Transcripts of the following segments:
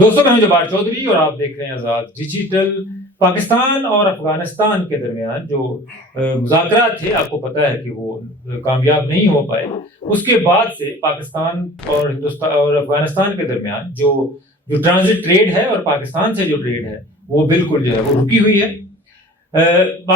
دوستوں میں ہوں جبار چودھری اور آپ دیکھ رہے ہیں آزاد ڈیجیٹل۔ پاکستان اور افغانستان کے درمیان جو مذاکرات تھے، آپ کو پتہ ہے کہ وہ کامیاب نہیں ہو پائے۔ اس کے بعد سے پاکستان اور ہندوستان اور افغانستان کے درمیان جو ٹرانزٹ ٹریڈ ہے اور پاکستان سے جو ٹریڈ ہے وہ بالکل جو ہے وہ رکی ہوئی ہے۔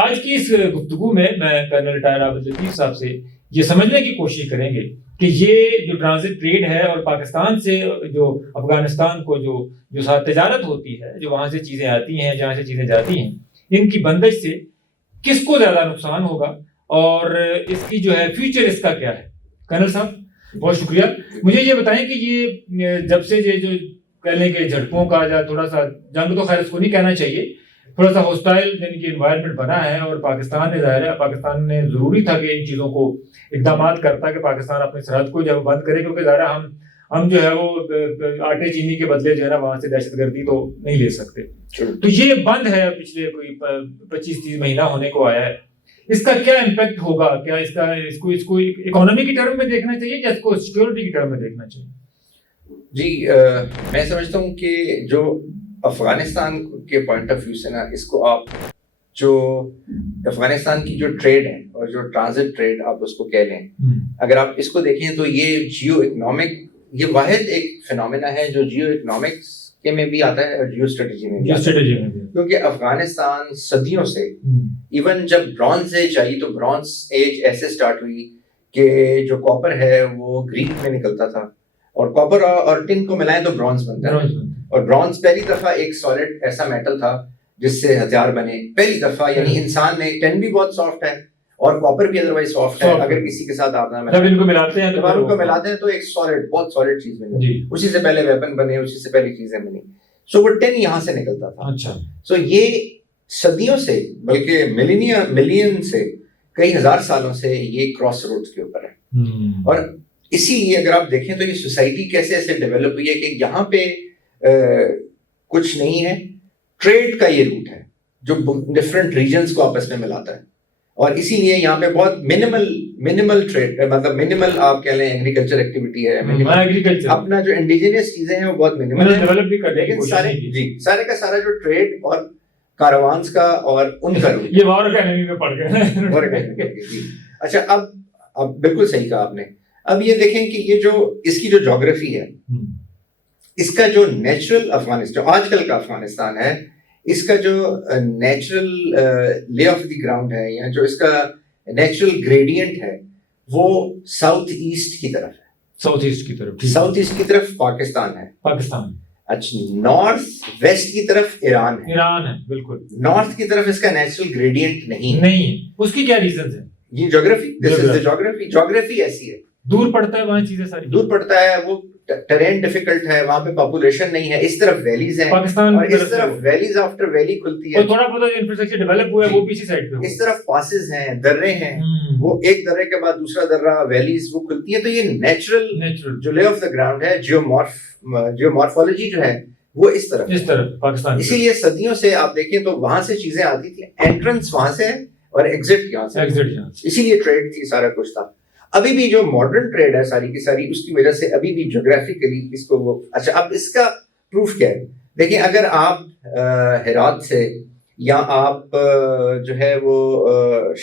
آج کی اس گفتگو میں کرنل ریٹائر عابد لطیف صاحب سے یہ سمجھنے کی کوشش کریں گے کہ یہ جو ٹرانزٹ ٹریڈ ہے اور پاکستان سے جو افغانستان کو جو ساتھ تجارت ہوتی ہے، جو وہاں سے چیزیں آتی ہیں، جہاں سے چیزیں جاتی ہیں، ان کی بندش سے کس کو زیادہ نقصان ہوگا اور اس کی جو ہے فیوچر اس کا کیا ہے۔ کرنل صاحب بہت شکریہ۔ مجھے یہ بتائیں کہ یہ جب سے یہ جو کہہ لیں کہ جھڑپوں کا یا تھوڑا سا جنگ، تو خیر اس کو نہیں کہنا چاہیے، تھوڑا سا ہوسٹائل یعنی کہ انوائرمنٹ بنا ہے، اور پاکستان نے ظاہر ہے پاکستان نے ضروری تھا کہ ان چیزوں کو اقدامات کرتا کہ پاکستان اپنی سرحد کو جب بند کرے، کیونکہ ظاہر ہم جو ہے وہ آٹے چینی کے بدلے جو ہے نا وہاں سے دہشت گردی تو نہیں لے سکتے۔ تو یہ بند ہے پچھلے کوئی 25-30 مہینہ ہونے کو آیا ہے، اس کا کیا امپیکٹ ہوگا؟ کیا اس کو اکانومی کی ٹرم میں دیکھنا چاہیے یا اس کو سیکورٹی کی ٹرم میں دیکھنا چاہیے؟ جی میں سمجھتا ہوں کہ جو افغانستان کے پوائنٹ آف ویو سے نا، اس کو آپ جو افغانستان کی جو ٹریڈ ہے اور جو ٹرانزٹ ٹریڈ آپ اس کو کہہ لیں، اگر آپ اس کو دیکھیں تو یہ جیو اکنامک، یہ واحد ایک فینومینا ہے جو جیو اکنامکس کے میں بھی آتا ہے اور جیو اسٹریٹجی میں بھی آتا ہے، کیونکہ افغانستان صدیوں سے، ایون جب برونز ایج آئی تو برونز ایج ایسے سٹارٹ ہوئی کہ جو کاپر ہے وہ گرین میں نکلتا تھا، اور کاپر اور ٹن کو ملائیں تو برونز بنتا ہے، اور برونز پہلی دفعہ ایک سالڈ ایسا میٹل تھا جس سے ہتھیار بنے پہلی دفعہ، یعنی انسان نے، ٹن بھی بہت سافٹ ہے اور کاپر بھی ادروائز سافٹ ہے، اگر کسی کے ساتھ آپ ان کو ملاتے ہیں تو ایک سالڈ، بہت سالڈ چیز بنی، اسی سے پہلے ویپن بنے، اسی سے پہلی چیزیں بنی، سو وہ ٹن یہاں سے نکلتا تھا۔ اچھا، سو یہ صدیوں سے، بلکہ ملین سے، کئی ہزار سالوں سے یہ کراس روڈز کے اوپر ہے، اور اسی لیے اگر آپ دیکھیں تو یہ سوسائٹی کیسے ایسے ڈیولپ ہوئی ہے کہ یہاں پہ کچھ نہیں ہے، ٹریڈ کا یہ روٹ ہے جو ڈفرینٹ ریجنز کو آپس میں ملاتا ہے، اور اسی لیے یہاں پہ بہت منیمل ٹریڈ، مطلب منیمل آپ کہہ لیں ایگریکلچر ایکٹیویٹی ہے، اپنا جو انڈیجینس چیزیں ہیں وہ بہت منیمل ہے، لیکن سارے کا سارا جو ٹریڈ اور کاروانز کا اور ان کا یہ وار اکانومی میں پڑ گئے۔ اچھا، اب بالکل صحیح کہا آپ نے۔ اب یہ دیکھیں کہ یہ جو اس کی جو جغرافی ہے، اس کا جو نیچرل افغانستان، آج کل کا افغانستان ہے، اس کا جو natural lay of the ground ہے، یا جو اس کا نیچرل گریڈینٹ ہے، وہ ساؤتھ ایسٹ کی طرف ہے، ساؤتھ ایسٹ کی طرف پاکستان ہے۔ اچھا، نارتھ ویسٹ کی طرف ایران ہے، بالکل نارتھ کی طرف اس کا نیچرل گریڈینٹ نہیں ہے۔ اس کی کیا ریزنز ہیں؟ یہ جغرافی ایسی ہے، دور پڑتا ہے، وہاں چیزیں ساری دور پڑتا ہے، وہ ٹرین ڈیفیکلٹ ہے، وہاں پہ پاپولیشن نہیں ہے، اس طرف ویلیز ہیں پاکستان، اور اس طرف ویلیز آفٹر ویلی کھلتی ہے، اور تھوڑا بہت انفراسٹرکچر ڈیولپ ہوا ہے وہ بھی اسی سائڈ پہ، اس طرف پاسز ہیں، درے ہیں، وہ ایک درے کے بعد دوسرا درہ، ویلیز وہ کھلتی ہے، تو یہ نیچرل جو لے آف دا گراؤنڈ ہے، جیومارفولوجی جو ہے وہ اس طرف پاکستان، اسی لیے صدیوں سے آپ دیکھیں تو وہاں سے چیزیں آتی تھیں، انٹرنس وہاں سے ہے اور ایگزٹ یہاں سے، اسی لیے ٹریڈ تھی، سارا کچھ تھا۔ ابھی بھی جو ماڈرن ٹریڈ ہے ساری کی ساری، اس کی وجہ سے ابھی بھی جغرافیکلی اس کو وہ، اچھا اب اس کا پروف کیا ہے؟ دیکھیں، اگر آپ ہرات سے یا آپ جو ہے وہ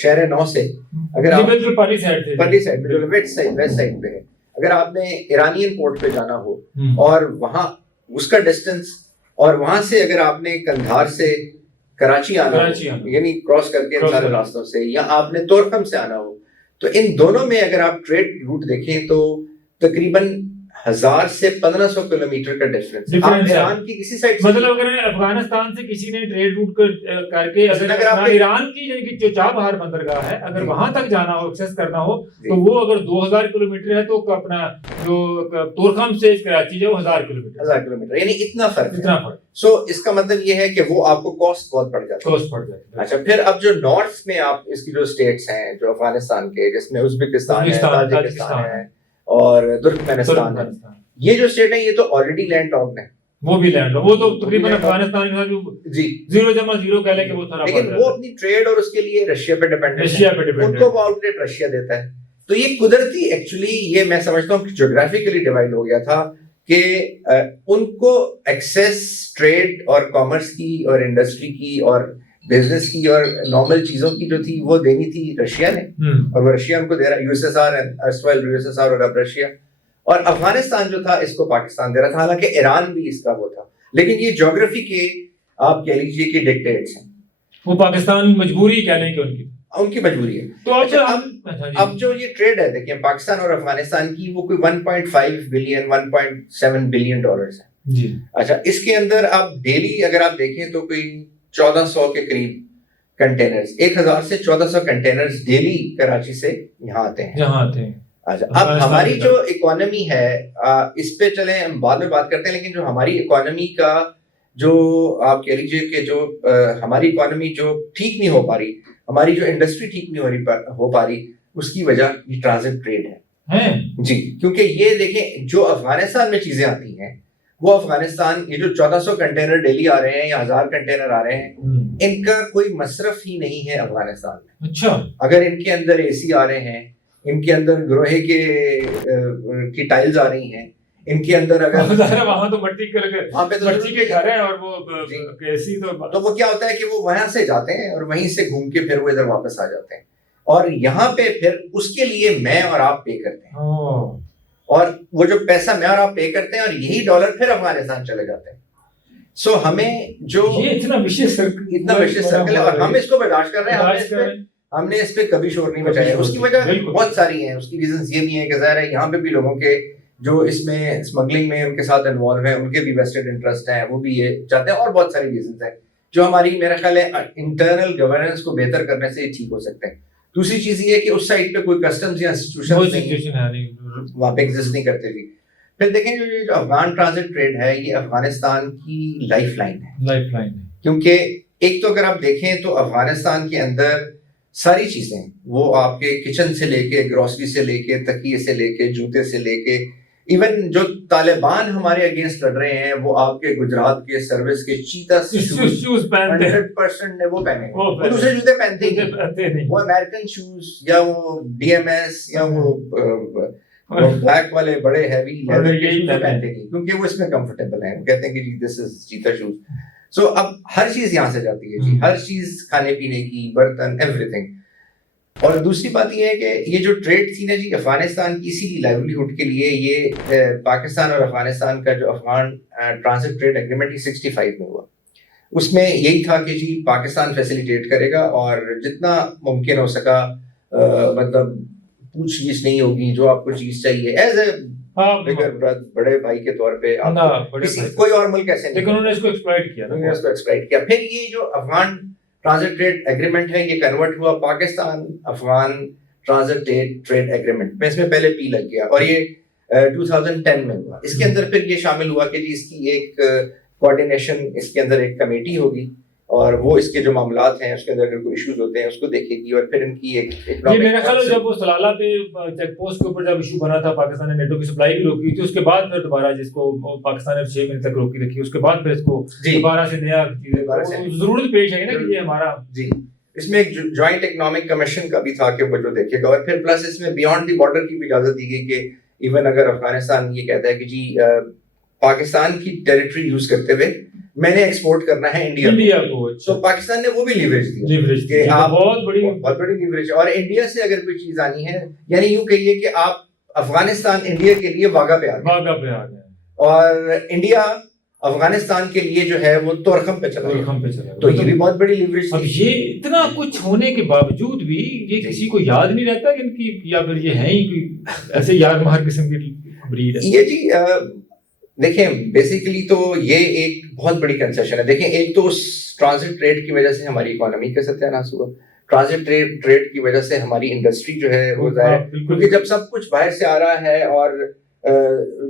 شہر نو سے، اگر آپ پرلی سائڈ جو ویسٹ سائڈ پہ ہے، اگر آپ نے ایرانین پورٹ پہ جانا ہو اور وہاں اس کا ڈسٹینس، اور وہاں سے اگر آپ نے کندھار سے کراچی آنا ہو، یعنی کراس کر کے سارے راستوں سے، یا آپ نے تورخم سے آنا ہو، تو ان دونوں میں اگر آپ ٹریڈ روٹ دیکھیں تو تقریباً 1000 سے 1500 کلومیٹر کا ڈفرینس ہے۔ ایران کی کسی سائڈ، مطلب اگر افغانستان سے کسی نے ٹریڈ روٹ کر کے اگر ایران کی یعنی کہ جو چابہار بندرگاہ ہے، اگر وہاں تک جانا ہو، ایکسس کرنا ہو، تو وہ اگر 2000 کلومیٹر ہے تو اپنا جو تورخم سے کراچی جو 1000 کلومیٹر، یعنی اتنا فرق۔ سو اس کا مطلب یہ ہے کہ وہ آپ کو کاسٹ بہت پڑ جاتا ہے۔ اچھا، پھر اب جو نارتھ میں آپ اس کی جو اسٹیٹس ہیں جو افغانستان کے، جس میں ازبکستان ہے، تاجکستان ہے اور ترکمانستان ہے، یہ جو اسٹیٹ ہے یہ تو آلریڈی لینڈ لاکڈ ہے، وہ بھی لینڈ لاکڈ، وہ تو تقریباً افغانستان کے ساتھ جی 0.0 کہہ لیں کہ وہ تھوڑا، لیکن وہ اپنی ٹریڈ اور اس کے لیے رشیا پہ ڈیپینڈنٹ ہے، ان کو وہ آؤٹ لیٹ رشیا دیتا ہے۔ تو یہ قدرتی، ایکچولی یہ میں سمجھتا ہوں کہ جغرافیکلی ڈیوائڈ ہو گیا تھا کہ ان کو ایکسیس ٹریڈ اور کامرس کی اور انڈسٹری کی اور بزنس کی اور نارمل چیزوں کی جو تھی وہ دینی تھی رشیا نے, اور وہ رشیا ان کو دے رہا, U S S R U S S R اور اب رشیا, اور افغانستان جو تھا اس کو پاکستان دے رہا تھا, حالانکہ ایران بھی اس کا وہ تھا, لیکن یہ جغرافی کے آپ کہہ لیجیے کہ ڈکٹیٹس ہیں, وہ پاکستان مجبوری کہہ لیں کہ ان کی مجبوری ہے. تو اب جو یہ ٹریڈ ہے دیکھیں پاکستان اور افغانستان کی وہ کوئی 1.5 بلین 1.7 بلین ڈالرز ہے جی. اچھا, اس کے اندر اب ڈیلی اگر آپ دیکھیں تو کوئی 1400 کے قریب کنٹینرز, 1000 سے 1400 کنٹینرز ڈیلی کراچی سے یہاں آتے ہیں. اچھا, اب ہماری جو اکانومی ہے اس پہ چلیں ہم بعد میں بات کرتے ہیں, لیکن جو ہماری اکانومی کا جو آپ کہہ لیجیے کہ جو ہماری اکانومی جو ٹھیک نہیں ہو پا رہی, ہماری جو انڈسٹری ٹھیک نہیں ہو پا رہی, اس کی وجہ یہ ٹرانزٹ ٹریڈ ہے جی. کیونکہ یہ دیکھیں جو افغانستان میں چیزیں آتی ہیں وہ افغانستان یہ جو 1400 کنٹینر ڈیلی آ رہے ہیں یا 1000 کنٹینر آ رہے ہیں, ان کا کوئی مصرف ہی نہیں ہے افغانستان میں. اچھا, اگر ان کے اندر اے سی آ رہے ہیں, ان کے اندر گروہے کی ٹائلز آ رہی ہیں, ان کے اندر اگر وہاں تو مٹی کے گھر ہیں اور وہ اے سی, تو وہ کیا ہوتا ہے کہ وہ وہاں سے جاتے ہیں اور وہیں سے گھوم کے پھر وہ ادھر واپس آ جاتے ہیں, اور یہاں پہ پھر اس کے لیے میں اور آپ پے کرتے ہیں, اور وہ جو پیسہ میں اور آپ پے کرتے ہیں اور یہی ڈالر پھر افغانستان چلے جاتے ہیں. سو ہمیں جو اتنا وشیش سرکل ہے اور ہم اس کو برداشت کر رہے ہیں, ہم نے اس پہ کبھی شور نہیں مچایا. اس کی وجہ بہت ساری ہیں, اس کی ریزنز یہ بھی ہیں کہ ظاہر ہے یہاں پہ بھی لوگوں کے جو اس میں اسمگلنگ میں ان کے ساتھ انوالو ہیں, ان کے بھی ویسٹڈ انٹرسٹ ہیں, وہ بھی یہ چاہتے ہیں, اور بہت ساری ریزنز ہیں جو ہماری میرا خیال ہے انٹرنل گورننس کو بہتر کرنے سے ٹھیک ہو سکتے ہیں. دوسری چیز یہ ہے کہ اس سائڈ پہ کوئی کسٹمز یا انسٹیٹیوشن وہاں پہ ایگزسٹ نہیں کرتے جی. پھر دیکھیں جو افغان ٹرانزٹ ٹریڈ ہے یہ افغانستان کی لائف لائن ہے, کیونکہ ایک تو اگر آپ دیکھیں تو افغانستان کے اندر ساری چیزیں وہ آپ کے کچن سے لے کے گروسری سے لے کے تکیے سے لے کے جوتے سے لے کے ایون جو طالبان ہمارے اگینسٹ لڑ رہے ہیں وہ آپ کے گجرات کے سروس کے چیتا شوز 100% نے وہ پہنے, وہ دوسرے جوتے پہنتے ہی, وہ امریکن شوز یا وہ ڈی ایم ایس یا وہ بلیک والے بڑے ہیوی لیدر کے شوز پہنتے ہیں کیونکہ وہ اس میں کمفرٹیبل ہیں, وہ کہتے ہیں کہ جی دس از چیتا شوز. سو اب ہر چیز یہاں سے جاتی ہے جی, ہر چیز کھانے پینے کی, برتن, ایوری تھنگ. اور دوسری بات یہ ہے کہ یہ جو ٹریڈ تھی نا جی افغانستان کی اسی لائیولیہڈ کے لیے, یہ پاکستان اور افغانستان کا جو افغان ٹرانزٹ ٹریڈ ایگریمنٹ 65 میں ہوا, اس میں یہی تھا کہ جی پاکستان فیسیلیٹیٹ کرے گا اور جتنا ممکن ہو سکا مطلب پوچھ گچھ نہیں ہوگی, جو آپ کو چیز چاہیے ایز اے بڑے بھائی کے طور پہ کوئی اور ملک ایسے نہیں, انہوں نے اس کو ایکسپلائٹ کیا. پھر یہ جو افغان ٹرانزٹ ٹریڈ ایگریمنٹ ہے یہ کنورٹ ہوا Pakistan Afghan transit trade agreement میں, اس میں پہلے پی لگ گیا اور یہ 2010 میں ہوا. اس کے اندر پھر یہ شامل ہوا کہ جی اس کی ایک کوآرڈینیشن, اس کے اندر ایک کمیٹی ہوگی اور وہ اس کے جو معاملات ہیں اس کے اندر اگر کوئی ایشوز ہوتے ہیں اس کو دیکھے گی, اور پھر ان کی ایک میرا خیال ہے جب وہ سلالہ پہ چیک پوسٹ کے اوپر جب ایشو بنا تھا پاکستان نے نیٹو کی سپلائی بھی روکی تھی, اس کے بعد پھر دوبارہ جس کو پاکستان نے 6 مہینے تک روکی رکھی, اس کے بعد پھر اس کو دوبارہ سے نیا ضرورت پیش آئی نا کہ یہ ہمارا جی اس میں ایک جوائنٹ اکنامک کمیشن کا بھی تھا کہ وہ جو دیکھے گا, اور پھر پلس اس میں بیانڈ دی بارڈر کی بھی اجازت دی گئی کہ ایون اگر افغانستان یہ کہتا ہے کہ جی پاکستان کی ٹیریٹری یوز کرتے ہوئے میں نے ایکسپورٹ کرنا ہے انڈیا کو, تو پاکستان نے وہ بھی لیوریج دیا کہ آپ بہت بڑی لیوریج, اور انڈیا سے اگر کوئی چیز آنی ہے یعنی یوں کہیے کہ آپ افغانستان انڈیا کے لیے واگا پہ آ گئے اور انڈیا افغانستان کے لیے جو ہے وہ تورخم پہ چلا, تو یہ بھی بہت بڑی لیوریج. اب یہ اتنا کچھ ہونے کے باوجود بھی یہ کسی کو یاد نہیں رہتا کہ ان کی, یا پھر یہ ہیں ہی کوئی ایسے یاد مہار قسم کی بریڈ ہے یہ جی. دیکھیں بیسیکلی تو یہ ایک بہت بڑی کنسیشن ہے. دیکھیں ایک تو اس ٹرانزٹ ٹریڈ کی وجہ سے ہماری اکانومی کا ستیہ ناش ہوا, ٹرانزٹ ٹریڈ کی وجہ سے ہماری انڈسٹری جو ہے وہ ظاہر, کیونکہ جب سب کچھ باہر سے آ رہا ہے اور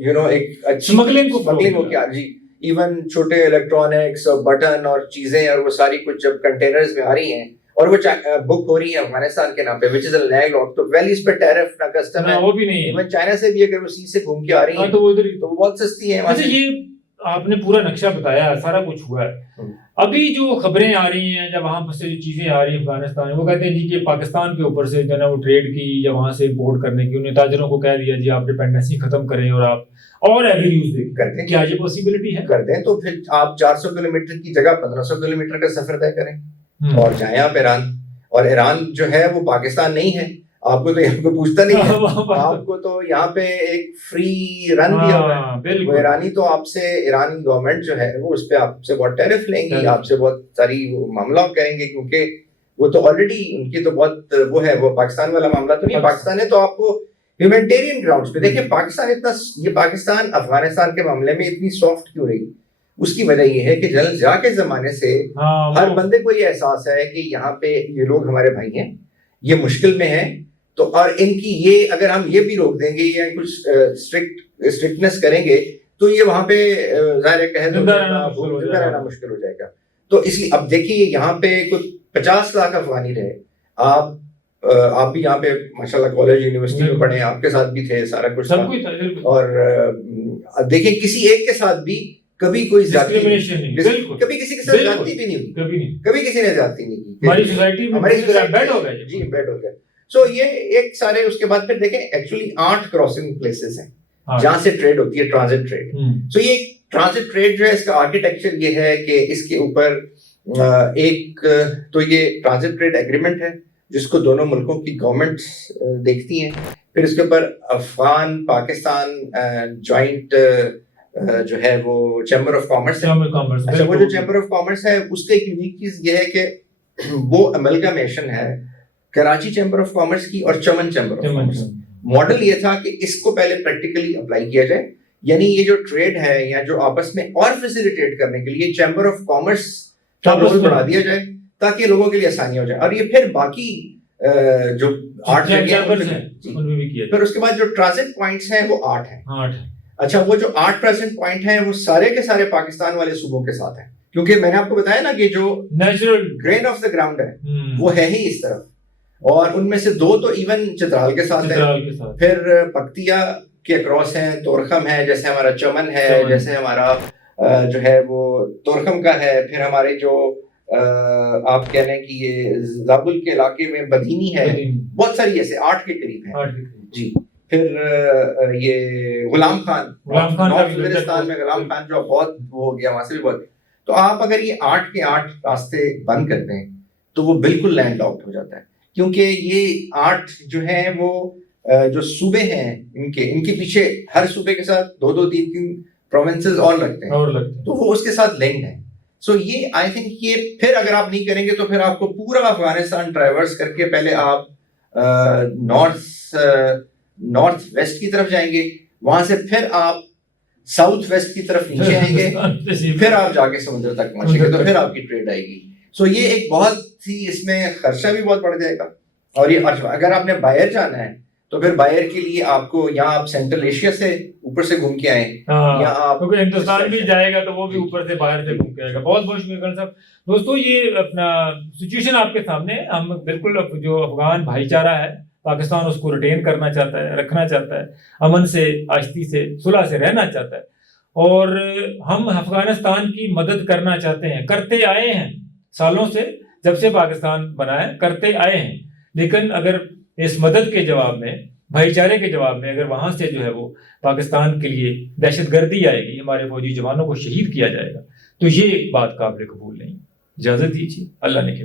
یو نو ایک اسمگلنگ ہو کیا جی, ایون چھوٹے الیکٹرانکس اور بٹن اور چیزیں اور وہ ساری کچھ جب کنٹینرز میں آ رہی ہیں اور وہ بک ہو رہی ہے افغانستان کے نام پہ which is a landlocked, تو ویلیز پہ ٹیرف نہ کسٹم ہے, وہ بھی نہیں ہے. ایون چائنا سے بھی اگر وہ سی سے گھوم کے آ رہی ہیں تو وہ ادھر ہی تو بہت سستی ہیں. اچھا یہ آپ نے پورا نقشہ بتایا, سارا کچھ ہوا ہے, ابھی جو خبریں آ رہی ہیں جب وہاں سے جو چیزیں آ رہی ہیں افغانستان میں، وہ کہتے ہیں جی کہ پاکستان کے اوپر سے جو ہے نا وہ ٹریڈ کی یا وہاں سے امپورٹ کرنے کی انہیں تاجروں کو کہہ دیا جی آپ ڈپینڈنسی ختم کریں اور آپ اور ایوینیوز دیں کرتے ہیں. کیا یہ پاسبلٹی ہے؟ کرتے ہیں تو پھر آپ 400 کلومیٹر کی جگہ 1500 کلومیٹر کا سفر طے کریں اور جائیں آپ ایران. اور ایران جو ہے وہ پاکستان نہیں ہے، آپ کو تو یہاں کو پوچھتا نہیں ہے، آپ کو تو یہاں پہ ایک فری رن دیا ہوا ہے. وہ ایرانی تو آپ سے، ایرانی گورنمنٹ جو ہے وہ اس پہ آپ سے بہت ٹیرف لیں گی، آپ سے بہت ساری معاملہ کریں گے، کیونکہ وہ تو آلریڈی ان کی تو بہت وہ ہے، وہ پاکستان والا معاملہ تو نہیں. پاکستان ہے تو آپ کو ہیومینٹیرین گراؤنڈز پہ دیکھیں پاکستان اتنا، یہ پاکستان افغانستان کے معاملے میں اتنی سافٹ کیوں رہی؟ اس کی وجہ یہ ہے کہ جنرل ضیاء کے زمانے سے ہر بندے کو یہ احساس ہے کہ یہاں پہ یہ لوگ ہمارے بھائی ہیں، یہ مشکل میں ہیں، تو اور ان کی یہ اگر ہم یہ بھی روک دیں گے یا کچھ اسٹرکٹنس کریں گے تو یہ وہاں پہ ظاہر قحط زندہ رہنا مشکل ہو جائے گا. تو اس لیے اب دیکھیے یہاں پہ کچھ 50 لاکھ افغانی رہے، آپ بھی یہاں پہ ماشاءاللہ کالج یونیورسٹی میں پڑھے، آپ کے ساتھ بھی تھے، سارا کچھ تھا، اور دیکھیں کسی ایک کے ساتھ بھی کبھی کوئی زیادتی نہیں، کبھی کسی کے ساتھ زیادتی بھی نہیں ہوئی، کبھی کسی نے زیادتی نہیں کی. ہماری سوسائٹی بیڈ ہو گیا جی، بیڈ ہو گیا. سو یہ ایک سارے اس کے بعد پھر دیکھیں ایکچولی 8 کراسنگ پلیسز ہیں جہاں سے ٹریڈ ہوتی ہے، ٹرانزٹ ٹریڈ. سو یہ ٹرانزٹ ٹریڈ جو ہے اس کا آرکیٹیکچر یہ ہے کہ اس کے اوپر ایک تو یہ ٹرانزٹ ٹریڈ ایگریمنٹ ہے جس کو دونوں ملکوں کی گورنمنٹس دیکھتی ہیں. پھر اس کے اوپر افغان پاکستان جوائنٹ جو ہے وہ چیمبر آف کامرس ہے. اچھا، وہ جو چیمبر آف کامرس ہے اس کا ایک یونیک چیز یہ ہے کہ وہ املگمیشن ہے کراچی چیمبر آف کامرس کی اور چمن چیمبر آف کامرس. ماڈل یہ تھا کہ اس کو پہلے پریکٹیکلی اپلائی کیا جائے، یعنی یہ جو ٹریڈ ہے یا جو آپس میں اور فیسیلیٹیٹ کرنے کے لیے چیمبر آف کامرس کا رول بڑھا دیا جائے تاکہ لوگوں کے لیے آسانی ہو جائے. اور یہ پھر باقی جو 8 جگہیں ہیں، پھر اس کے بعد جو ٹرانزٹ پوائنٹس ہیں وہ 8 ہیں. اچھا، وہ جو 8 ٹرانزٹ پوائنٹ ہیں وہ سارے کے سارے پاکستان والے صوبوں کے ساتھ ہیں، کیونکہ میں نے آپ کو بتایا نا کہ جو natural green of the ground ہے وہ ہے ہی اس طرف، اور ان میں سے 2 تو ایون چترال کے ساتھ ہیں، پھر پکتیا کے اکراس ہیں، تورخم ہے، جیسے ہمارا چمن ہے، جیسے ہمارا جو ہے وہ تورخم کا ہے، پھر ہمارے جو آپ کہہ لیں کہ یہ زابل کے علاقے میں بدینی ہے، بہت ساری ایسے 8 کے قریب ہیں جی. پھر یہ غلام خان وزیرستان میں غلام خان جو بہت وہ ہو گیا، وہاں سے بھی بہت. تو آپ اگر یہ 8 کے 8 راستے بند کرتے ہیں تو وہ بالکل لینڈ لاکڈ ہو جاتا ہے، کیونکہ یہ 8 جو ہیں وہ جو صوبے ہیں ان کے پیچھے ہر صوبے کے ساتھ 2-2 3-3 پروونسز اور لگتے ہیں، تو وہ اس کے ساتھ لنکڈ ہیں. سو یہ آئی تھنک یہ پھر اگر آپ نہیں کریں گے تو پھر آپ کو پورا افغانستان ٹریورس کر کے پہلے آپ نارتھ ویسٹ کی طرف جائیں گے، وہاں سے پھر آپ ساؤتھ ویسٹ کی طرف نیچے آئیں گے، پھر آپ جا کے سمندر تک پہنچیں گے تو پھر آپ کی ٹریڈ آئے گی. سو یہ ایک بہت ہی اس میں خرچہ بھی بہت بڑھ جائے گا. اور یہ اگر آپ نے باہر جانا ہے تو پھر باہر کے لیے آپ کو یہاں آپ سینٹرل ایشیا سے اوپر سے گھوم کے آئیں، یا آپ کیونکہ ہندوستان بھی جائے گا تو وہ بھی اوپر سے باہر سے گھوم کے آئے گا. بہت بہت شکریہ خان صاحب. دوستو یہ اپنا سچویشن آپ کے سامنے، ہم بالکل جو افغان بھائی چارہ ہے پاکستان اس کو ریٹین کرنا چاہتا ہے، رکھنا چاہتا ہے، امن سے، آشتی سے، صلح سے رہنا چاہتا ہے، اور ہم افغانستان کی مدد کرنا چاہتے ہیں، کرتے آئے ہیں سالوں سے، جب سے پاکستان بنا ہے کرتے آئے ہیں. لیکن اگر اس مدد کے جواب میں، بھائی چارے کے جواب میں اگر وہاں سے جو ہے وہ پاکستان کے لیے دہشت گردی آئے گی، ہمارے فوجی جوانوں کو شہید کیا جائے گا، تو یہ بات قابل قبول نہیں. اجازت دیجیے، اللہ نے کے